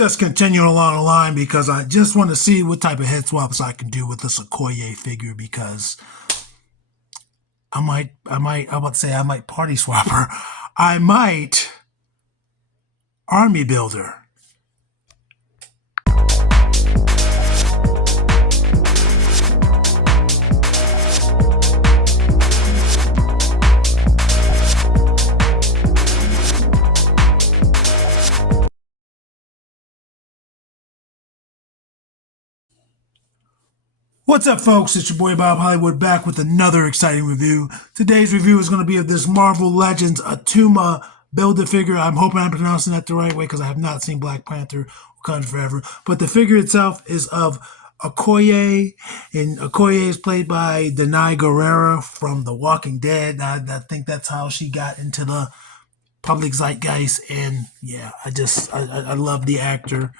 just continuing along the line because I just want to see what type of head swaps I can do with this Okoye figure, because I might party swap her. I might army builder. What's up, folks? It's your boy Bob Hollywood back with another exciting review. Today's review is going to be of this Marvel Legends Attuma Build-A-Figure. I'm hoping I'm pronouncing that the right way because I have not seen Black Panther Wakanda Forever. But the figure itself is of Okoye, and Okoye is played by Danai Gurira from The Walking Dead. I think that's how she got into the public zeitgeist, and yeah, I love the actor.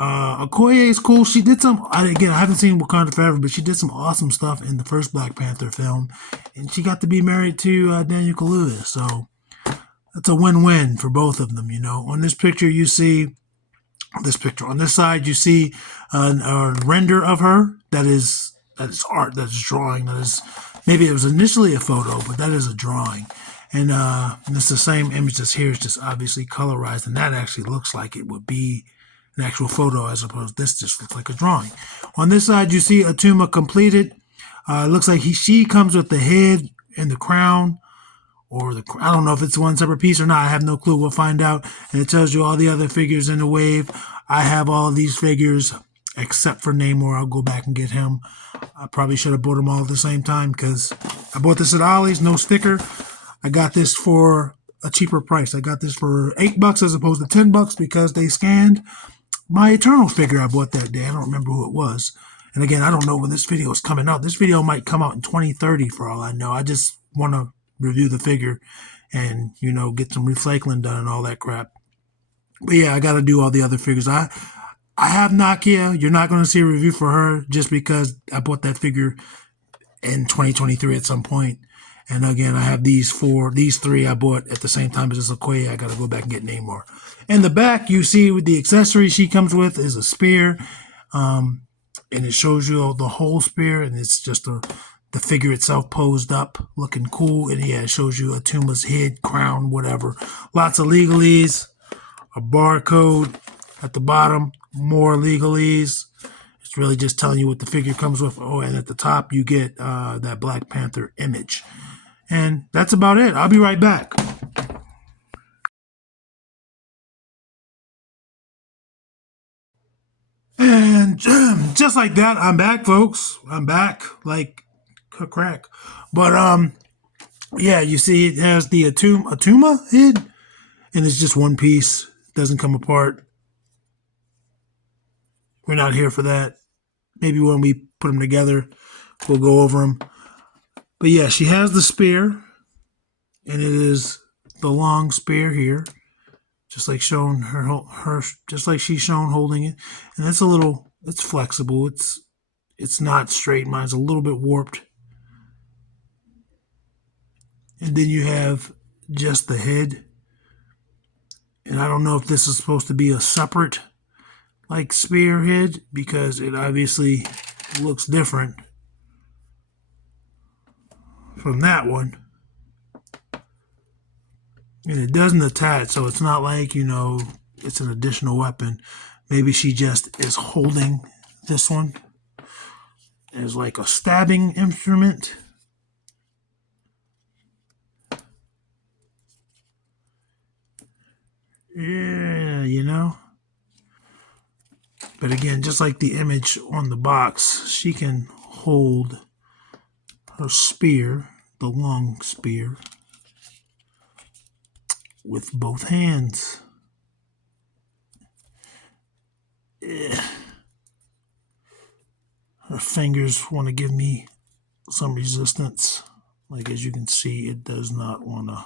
Okoye is cool. She did I haven't seen Wakanda Forever, but she did some awesome stuff in the first Black Panther film, and she got to be married to Daniel Kaluuya, so that's a win-win for both of them, you know. On this picture, you see on this side, you see a render of her that is art, that is drawing, that is, maybe it was initially a photo, but that is a drawing. And it's the same image that's here. It's just obviously colorized, and that actually looks like it would be an actual photo, as opposed to this just looks like a drawing. On this side, you see Attuma completed. It looks like she comes with the head and the crown, or I don't know if it's one separate piece or not. I have no clue. We'll find out. And it tells you all the other figures in the wave. I have all these figures except for Namor. I'll go back and get him. I probably should have bought them all at the same time because I bought this at Ollie's, no sticker. I got this for a cheaper price. I got this for $8 as opposed to $10 because they scanned my Eternal figure I bought that day. I don't remember who it was. And again, I don't know when this video is coming out. This video might come out in 2030 for all I know. I just want to review the figure and, you know, get some recycling done and all that crap. But yeah, I got to do all the other figures. I have Nakia. You're not going to see a review for her just because I bought that figure in 2023 at some point. And again, I have these three I bought at the same time as this Okoye. I got to go back and get Namor. In the back, you see with the accessory she comes with is a spear. And it shows you the whole spear. And it's just the figure itself posed up, looking cool. And yeah, it shows you Attuma's head, crown, whatever. Lots of legalese. A barcode at the bottom. More legalese. It's really just telling you what the figure comes with. Oh, and at the top, you get that Black Panther image. And that's about it. I'll be right back. And just like that, I'm back, folks. I'm back like a crack. But yeah, you see it has the Attuma head, and it's just one piece. It doesn't come apart. We're not here for that. Maybe when we put them together, we'll go over them. But yeah, she has the spear, and it is the long spear here, just like shown her just like she's shown holding it. And it's flexible. It's not straight. Mine's a little bit warped. And then you have just the head. And I don't know if this is supposed to be a separate like spearhead because it obviously looks different from that one. And it doesn't attach, so it's not like, you know, it's an additional weapon. Maybe she just is holding this one as like a stabbing instrument. Yeah, you know. But again, just like the image on the box, she can hold her spear, the long spear, with both hands. Yeah. Her fingers want to give me some resistance. Like, as you can see, it does not want to.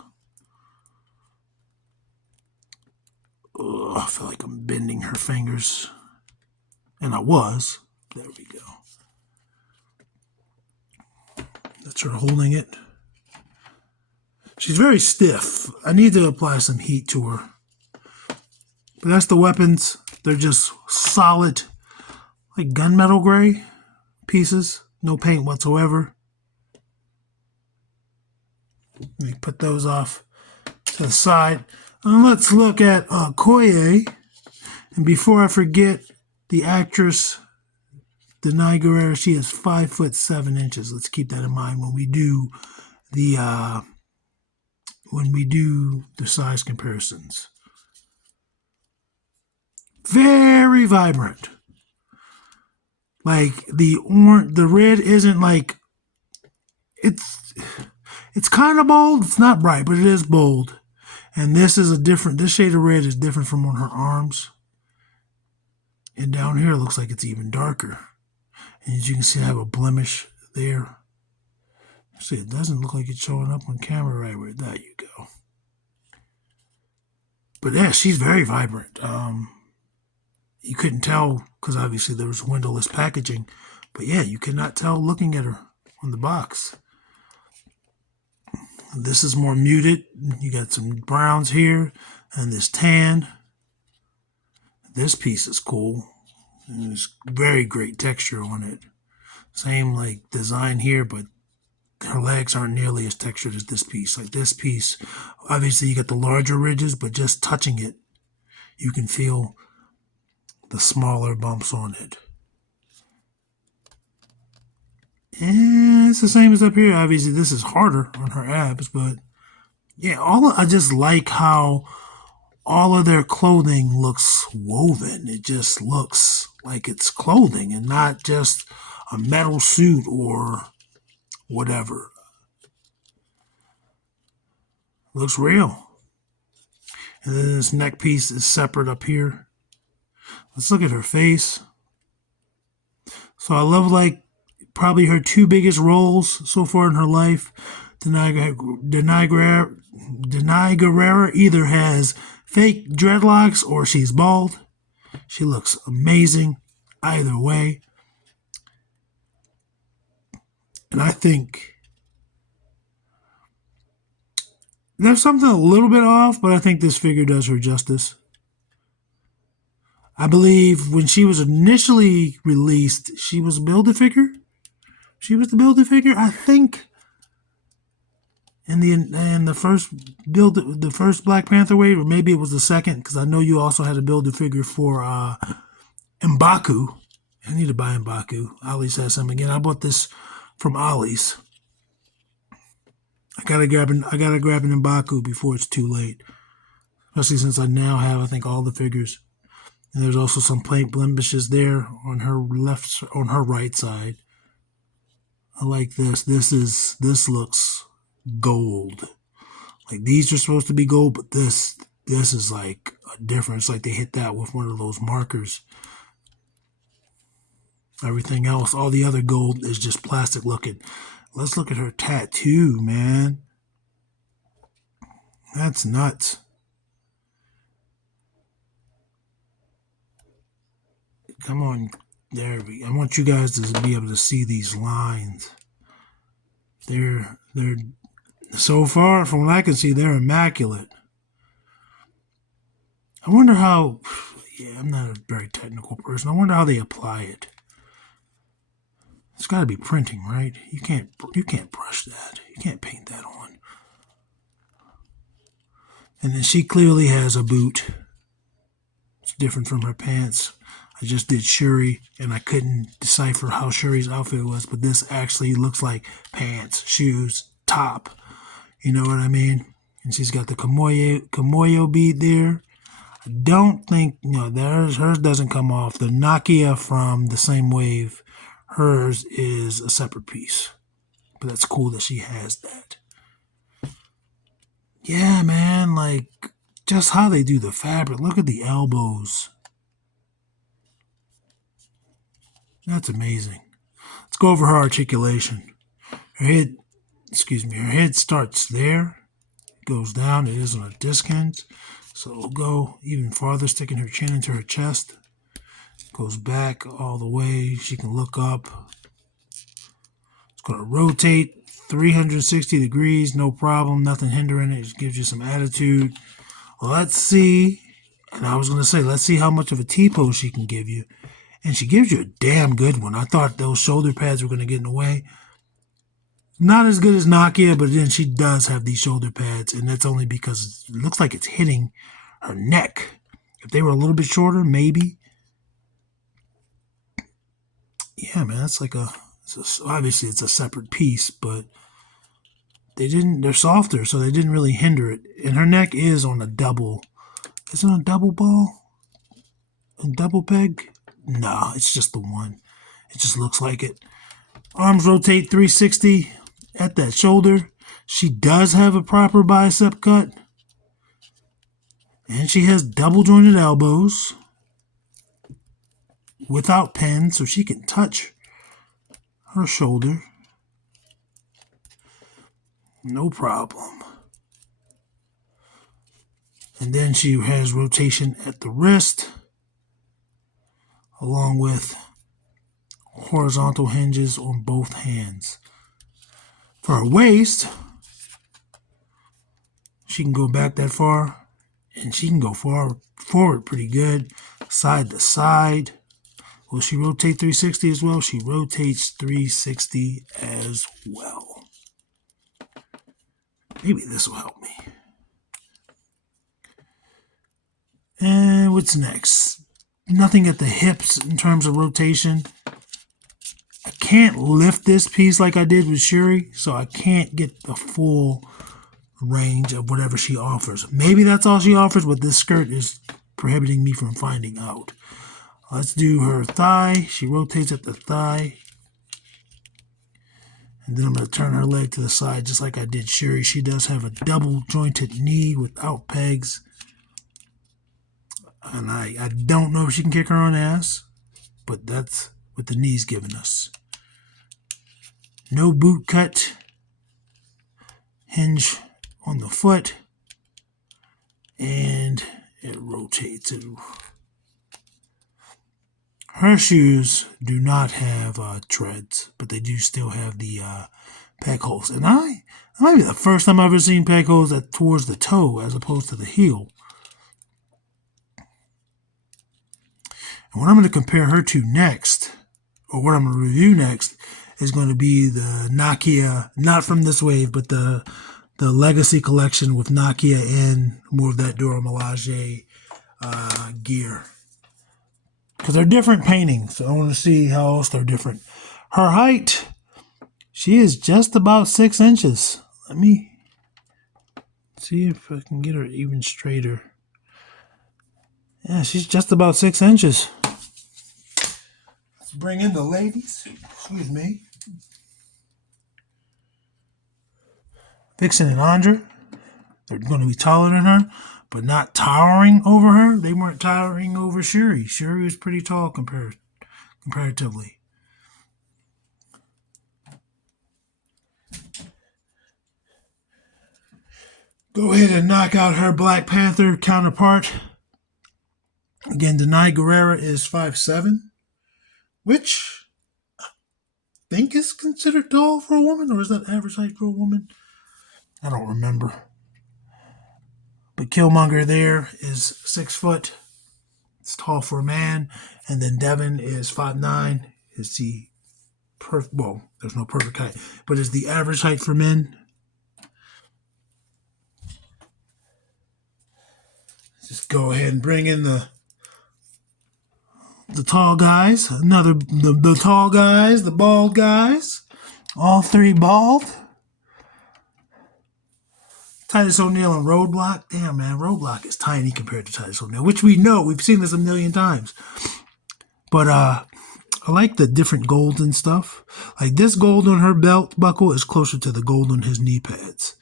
I feel like I'm bending her fingers. And I was. There we go. That's her holding it. She's very stiff. I need to apply some heat to her. But that's the weapons. They're just solid, like gunmetal gray pieces. No paint whatsoever. Let me put those off to the side. And let's look at Okoye. And before I forget, the actress, Denai Guerrera, she is 5'7". Let's keep that in mind when we do the size comparisons. Very vibrant. Like the red isn't like it's kind of bold. It's not bright, but it is bold. And this shade of red is different from on her arms. And down here it looks like it's even darker. And as you can see, I have a blemish there. See, it doesn't look like it's showing up on camera right where there you go. But yeah, she's very vibrant. You couldn't tell because obviously there was windowless packaging. But yeah, you could not tell looking at her on the box. This is more muted. You got some browns here and this tan. This piece is cool. There's very great texture on it. Same like design here, but her legs aren't nearly as textured as this piece. Like this piece, obviously you got the larger ridges, but just touching it, you can feel the smaller bumps on it. And it's the same as up here. Obviously this is harder on her abs, but yeah, I just like how all of their clothing looks woven. It just looks like it's clothing and not just a metal suit or whatever. Looks real. And then this neck piece is separate up here. Let's look at her face. So I love like probably her two biggest roles so far in her life. Denai Guerrera either has fake dreadlocks or she's bald. She looks amazing either way. And I think there's something a little bit off, but I think this figure does her justice. I believe when she was initially released, she was a Build-A-Figure. She was the Build-A-Figure. I think in the first Black Panther wave, or maybe it was the second, because I know you also had a Build-A-Figure for M'Baku. I need to buy M'Baku. Ollie's has some again. I bought this from Ollie's. I gotta grab an M'Baku before it's too late, especially since I now have, I think, all the figures. And there's also some paint blemishes there on her right side. I like this. This looks gold. Like these are supposed to be gold, but this is like a difference. Like they hit that with one of those markers. Everything else, all the other gold is just plastic looking. Let's look at her tattoo, man. That's nuts. Come on, I want you guys to be able to see these lines. They're so far from what I can see, they're immaculate. I wonder how. Yeah, I'm not a very technical person. I wonder how they apply it. It's got to be printing, right? You can't brush that. You can't paint that on. And then she clearly has a boot. It's different from her pants. I just did Shuri, and I couldn't decipher how Shuri's outfit was, but this actually looks like pants, shoes, top. You know what I mean? And she's got the Kimoyo bead there. I don't think, hers doesn't come off. The Nakia from the same wave, hers is a separate piece. But that's cool that she has that. Yeah, man, like, just how they do the fabric. Look at the elbows. That's amazing. Let's go over her articulation. Her head starts there, goes down, it is on a discant, so it'll go even farther, sticking her chin into her chest. Goes back all the way, she can look up. It's going to rotate 360 degrees, no problem, nothing hindering it, it gives you some attitude. Let's see And I was going to say, let's see how much of a T-pose she can give you. And she gives you a damn good one. I thought those shoulder pads were going to get in the way. Not as good as Nakia, but then she does have these shoulder pads. And that's only because it looks like it's hitting her neck. If they were a little bit shorter, maybe. Yeah, man, that's like obviously it's a separate piece, but they're softer, so they didn't really hinder it. And her neck is on a double. Is it a double ball? A double peg? No, it's just the one. It just looks like it. Arms rotate 360 at that shoulder. She does have a proper bicep cut. And she has double jointed elbows without pins, so she can touch her shoulder. No problem. And then she has rotation at the wrist, along with horizontal hinges on both hands. For her waist, she can go back that far, and she can go forward pretty good, side to side. Will she rotate 360 as well? She rotates 360 as well. Maybe this will help me. And what's next? Nothing at the hips in terms of rotation. I can't lift this piece like I did with Shuri, so I can't get the full range of whatever she offers. Maybe that's all she offers, but this skirt is prohibiting me from finding out. Let's do her thigh. She rotates at the thigh. And then I'm going to turn her leg to the side just like I did Shuri. She does have a double jointed knee without pegs. And I don't know if she can kick her own ass, but that's what the knee's giving us. No boot cut. Hinge on the foot. And it rotates. Her shoes do not have treads, but they do still have the peg holes. And that might be the first time I've ever seen peg holes towards the toe as opposed to the heel. And what I'm going to compare her to next, or what I'm going to review next, is going to be the Nakia, not from this wave, but the Legacy collection with Nakia and more of that Dora Milaje gear. Because they're different paintings, so I want to see how else they're different. Her height, she is just about 6 inches. Let me see if I can get her even straighter. Yeah, she's just about 6 inches. Let's bring in the ladies. Excuse me. Vixen and Andra. They're going to be taller than her, but not towering over her. They weren't towering over Shuri. Shuri was pretty tall comparatively. Go ahead and knock out her Black Panther counterpart. Again, Denai Guerrera is 5'7", which I think is considered tall for a woman, or is that average height for a woman? I don't remember. But Killmonger there is 6 foot. It's tall for a man. And then Devin is 5'9". Is the well, there's no perfect height, but is the average height for men. Just go ahead and bring in the tall guys. The tall guys, the bald guys. All three bald. Titus O'Neil and Roadblock. Damn, man, Roadblock is tiny compared to Titus O'Neil, which we know. We've seen this a million times. But I like the different golds and stuff. Like this gold on her belt buckle is closer to the gold on his knee pads.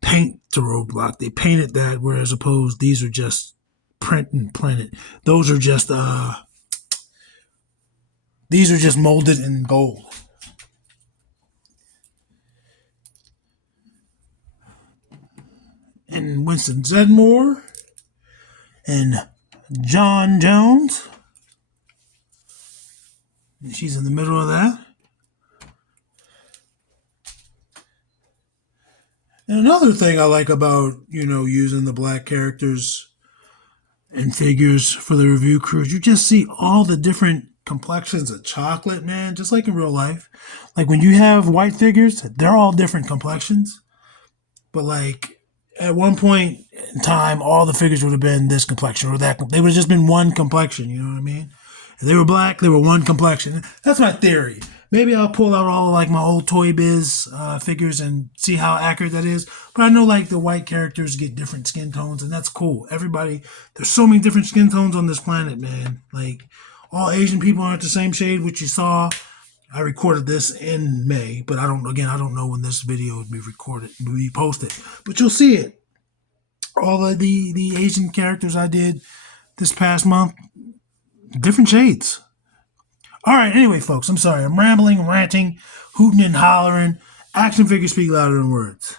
Paint to Roadblock. They painted that, whereas opposed these are just print and planet. Those are just these are just molded in gold. And Winston Zedmore and John Jones. And she's in the middle of that. And another thing I like about, using the black characters and figures for the review crews, you just see all the different complexions of chocolate, man, just like in real life. Like when you have white figures, they're all different complexions. But like at one point in time, all the figures would have been this complexion or that. They would have just been one complexion. You know what I mean? If they were black, they were one complexion. That's my theory. Maybe I'll pull out all of like my old Toy Biz figures and see how accurate that is. But I know like the white characters get different skin tones, and that's cool. Everybody, there's so many different skin tones on this planet, man. Like all Asian people aren't the same shade, which you saw. I recorded this in May, but I don't know when this video would be recorded, will be posted. But you'll see it. All of the Asian characters I did this past month, different shades. All right, anyway, folks, I'm sorry. I'm rambling, ranting, hooting and hollering. Action figures speak louder than words.